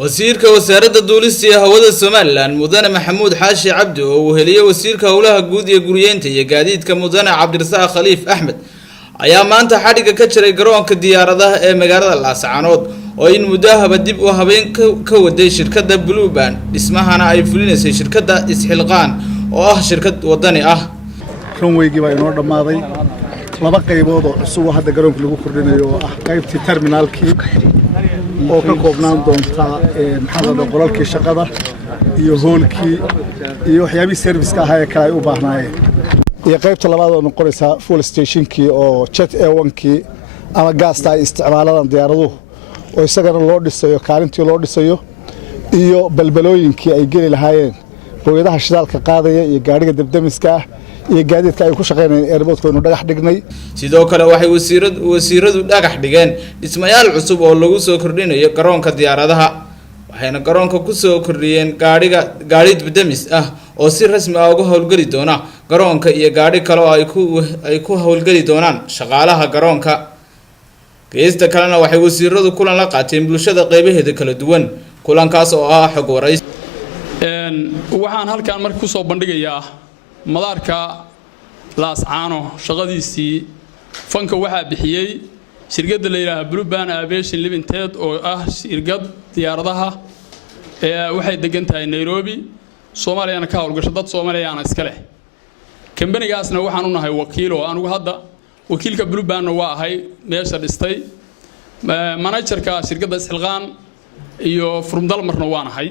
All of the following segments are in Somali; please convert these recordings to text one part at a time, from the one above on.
wasiirka wasaaradda duulista iyo hawada Soomaaliland mudane Maxamuud Xaashi Cabdi oo uu heliyay wasiirka howlaha guud ee guriyeenta iyo gaadiidka mudane Cabdirasaaq Khaliif Axmed ayaa maanta xadhiga ka jiray garoonka diyaaradaha ee magaalada Laascaanood oo in mudahaba dib u habeen ka waday shirkadda Blue Band dhismahana ay fulinaysay shirkadda Isxilqaan oo ah shirkad wadani ah runwaygi baa inoo dhamaaday laba qaybood oo cusub hadda garoonka lagu kordhinayo oo ah qaybtii terminalkii oo ka koobnaan doonta maxaa qolalkii shaqada iyo hoolkii iyo waxyaabihii service-ka ahaa ee kale ay u baahnaayeen iyo qaybta labaad oo noqonaysa full stationkii oo jet A1kii ama gaasta ay isticmaalaan diyaaraduhu oo isagana loo dhisayo kaalintii loo dhisayo iyo balbalooyinkii ay geli lahaayeen booyadaha shidaalka qaadaya iyo gaariga dabdamiska iyo gaadiidka ay ku shaqeynayeen airportka inuu dhagax dhignay sidoo kale waxay wasiiradu dhagax dhigeen dhismayaal cusub oo lagu soo kordhinayo garoonka diyaaradaha waxayna garoonka ku soo kordhiyeen gaari dabdamis ah oo si rasmi ah uga howlgali doona garoonka iyo gaari kale oo ay ku howlgali doonaan shaqaalaha garoonka geesta kalena waxay wasiiradu kulan la qaateen bulshada qaybaheeda kala duwan kulankaas oo ah xog wareys waxaan halkaan markii ku soo bandhigayaa madaarka Laascaano shaqadiisii fanka waxa bixiyay shirkadda la yiraahdo Blue Band Aviation Limited oo ah shirkad diyaaradaha waxay degan tahay Nairobi Soomaaliya ka howlgasho dad Soomaaliyeed iska leh kambanigaasna waxaan u nahay wakiil oo anigu hadda wakiilka Blue Band waa ahay meesha dhistay managerka shirkadda Isxilqaan iyo Furumdalmarna waan ahay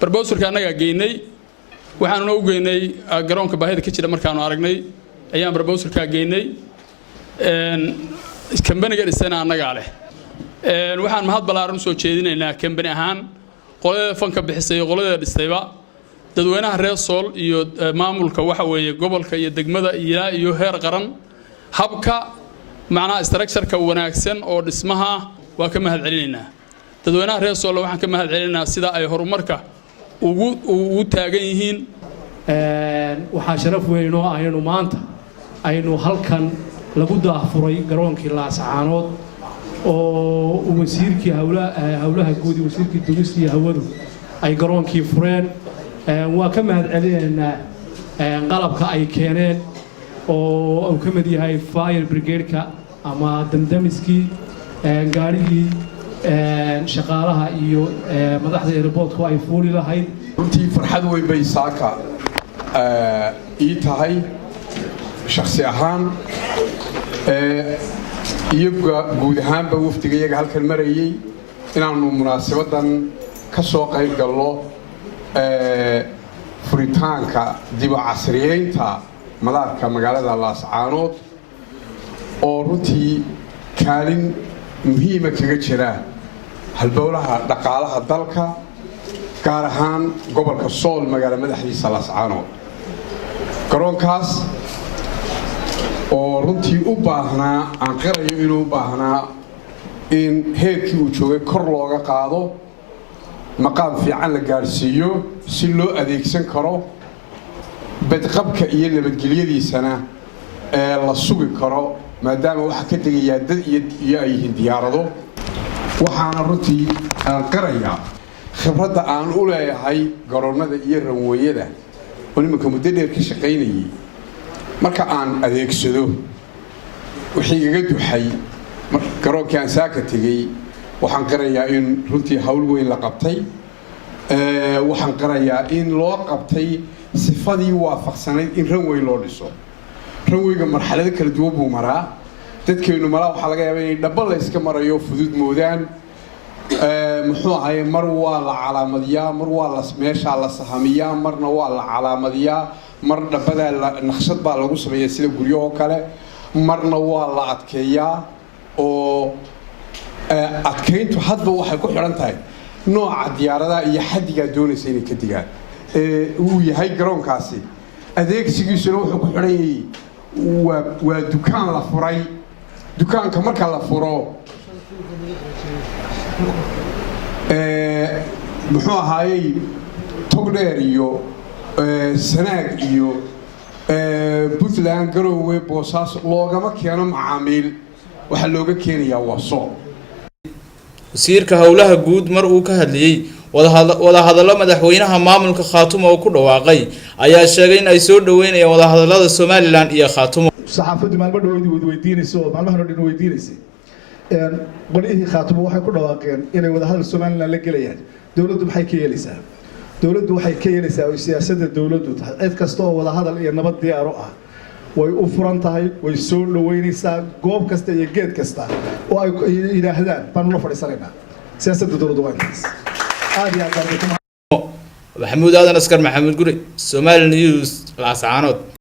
barbosurka anaga geynay waxaan u geynay garoonka baahida ka jira markaan aragnay ayaan barbosurka geynay kambaniga dhisana anaga leh waxaan mahad balaaran soo jeedinaynaa kambani ahaan qolada fanka bixisay qolada dhistayba dadweynaha reer Sool iyo maamulka waxa weeye gobolka iyo degmada iyo heer qaran habka macna structure-ka wanaagsan oo dhismaha waa ka mahad celinaynaa dadweynaha reer Sool waxaan ka mahad celinaynaa sida ay horumarka ugu taagan yihiin waxa sharaf weyn oo aynu maanta aynu halkan lagu daafuray garoonkii Laascaanood oo wasiirkii howlaha guud iyo wasiirkii duulista iyo hawadu ay garoonkii fureen waa ka mahad celinaynaa qalabka ay keeneen oo ka mid yahay fire brigade-ka ama damdamiskii gaarigii shaqaalaha iyo madaxda airportka ay fuuli lahayd runtii farxad weyn bay saaka ii tahay shakhsi ahaan iyo guud ahaanba wafdiga iyaga halkan marayay inaanu munaasabadan ka soo qayb galno furitaanka dib u casriyeynta madaarka magaalada Laascaanood oo runtii kaalin muhiima kaga jira halbowlaha dhaqaalaha dalka gaar ahaan gobolka Sool magaala madaxdiisa Laascaanood garoonkaas oo runtii u baahnaa aan qirayo inuu u baahnaa in heerkii uu joogay kor looga qaado maqaam fiican la gaarsiiyo si loo adeegsan karo badqabka iyo nabadgelyadiisana la sugi karo maadaama waxa ka tagaya dad iyo ay yihiin diyaarado waxaana runtii aan qirayaa khibradda aan u leeyahay garoonada iyo ranwayada oo nimanka muddo dheer ka shaqaynayay marka aan adeegsado wixii iga duxay garoonkii aan saaka tegay waxaan qirayaa in runtii hawl weyn la qabtay waxaan qirayaa in loo qabtay sifadii waafaqsanayd in ranway loo dhiso ranwayga marxalado kala duwan buu maraa dadkeenu malaa waxaa laga yaabaa inay dhaba la iska marayo fudud moodaan muxuu ahaay mar waa la calaamadiyaa mar waa meesha la sahamiyaa marna waa la calaamadiyaa mar dhabada naqshad baa lagu sameeyaa sida guryaha kale marna waa la adkeeyaa oo adkeyntu hadba waxay ku xiran tahay nooca diyaaradaha iyo xaddiga doonaysa inay ka digaan uu yahay garoonkaasi adeegsigiisuna wuxuu ku xiran yahay waa dukaan la furay dukaanka marka la furo muxuu ahaayay togdheer iyo sanaag iyo Puntland Garowe Boosaaso loogama keeno macaamiil waxa looga keenayaa waa Sool wasiirka howlaha guud mar uu ka hadlayay wadahadallo madaxweynaha maamulka Khaatumo oo ku dhawaaqay ayaa sheegay in ay soo dhaweynayaan wadahadallada Somaliland iyo Khaatumo saxaafaddu maalmo dhaweyd weydiinayso maalmahan dhan weydiinaysay qolihii Khaatumo waxay ku dhawaaqeen inay wadahadal Somaliland la galayaan dawladdu maxay ka yeelaysaa dawladdu waxay ka yeelaysaa oo siyaasadda dawladdu tahay cid kasta oo wadahadal iyo nabad diyaar u ah way u furan tahay way soo dhaweynaysaa goob kasta iyo geed kasta oo ay yiraahdaan baan la fadhiisanaynaa siyaasadda dawladdu waa intaas محمود آدم أسكر محمود قري Somali News Laascaanood